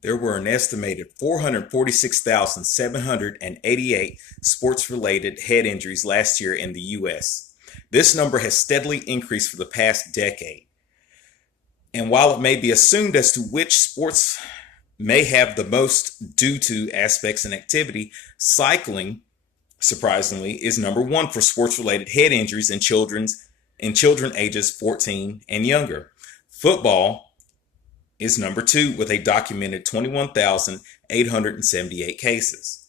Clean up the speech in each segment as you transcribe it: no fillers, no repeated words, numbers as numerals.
There were an estimated 446,788 sports-related head injuries last year in the U.S. This number has steadily increased for the past decade. And while it may be assumed as to which sports may have the most due to aspects and activity, cycling, surprisingly, is number one for sports-related head injuries in children ages 14 and younger. Football is number two with a documented 21,878 cases.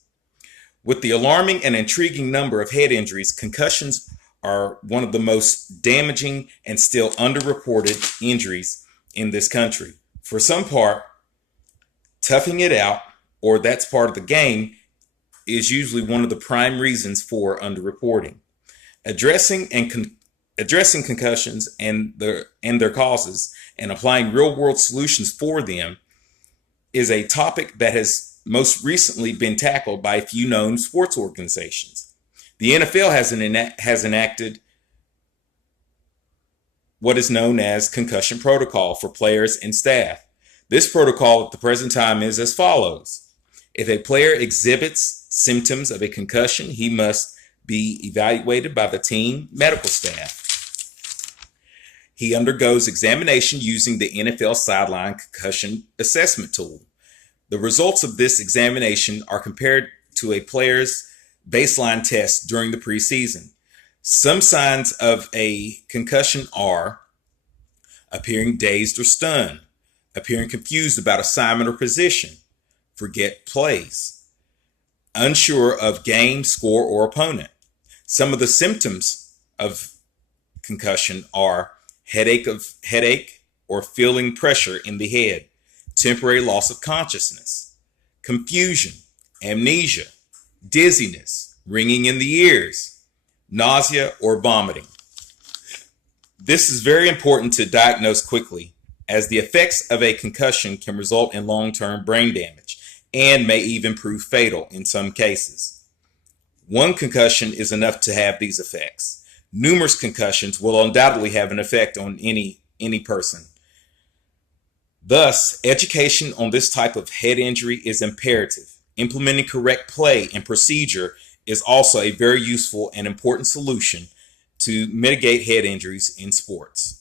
With the alarming and intriguing number of head injuries, concussions are one of the most damaging and still underreported injuries in this country. For some part, toughing it out, or that's part of the game, is usually one of the prime reasons for underreporting. Addressing concussions and their causes and applying real world solutions for them is a topic that has most recently been tackled by a few known sports organizations. The NFL has enacted what is known as concussion protocol for players and staff. This protocol at the present time is as follows. If a player exhibits symptoms of a concussion, he must be evaluated by the team medical staff. He undergoes examination using the NFL Sideline Concussion Assessment Tool. The results of this examination are compared to a player's baseline test during the preseason. Some signs of a concussion are appearing dazed or stunned, appearing confused about assignment or position, forget plays, unsure of game, score, or opponent. Some of the symptoms of concussion are headache or feeling pressure in the head, temporary loss of consciousness, confusion, amnesia, dizziness, ringing in the ears, nausea, or vomiting. This is very important to diagnose quickly, as the effects of a concussion can result in long-term brain damage and may even prove fatal in some cases. One concussion is enough to have these effects. Numerous concussions will undoubtedly have an effect on any person. Thus, education on this type of head injury is imperative. Implementing correct play and procedure is also a very useful and important solution to mitigate head injuries in sports.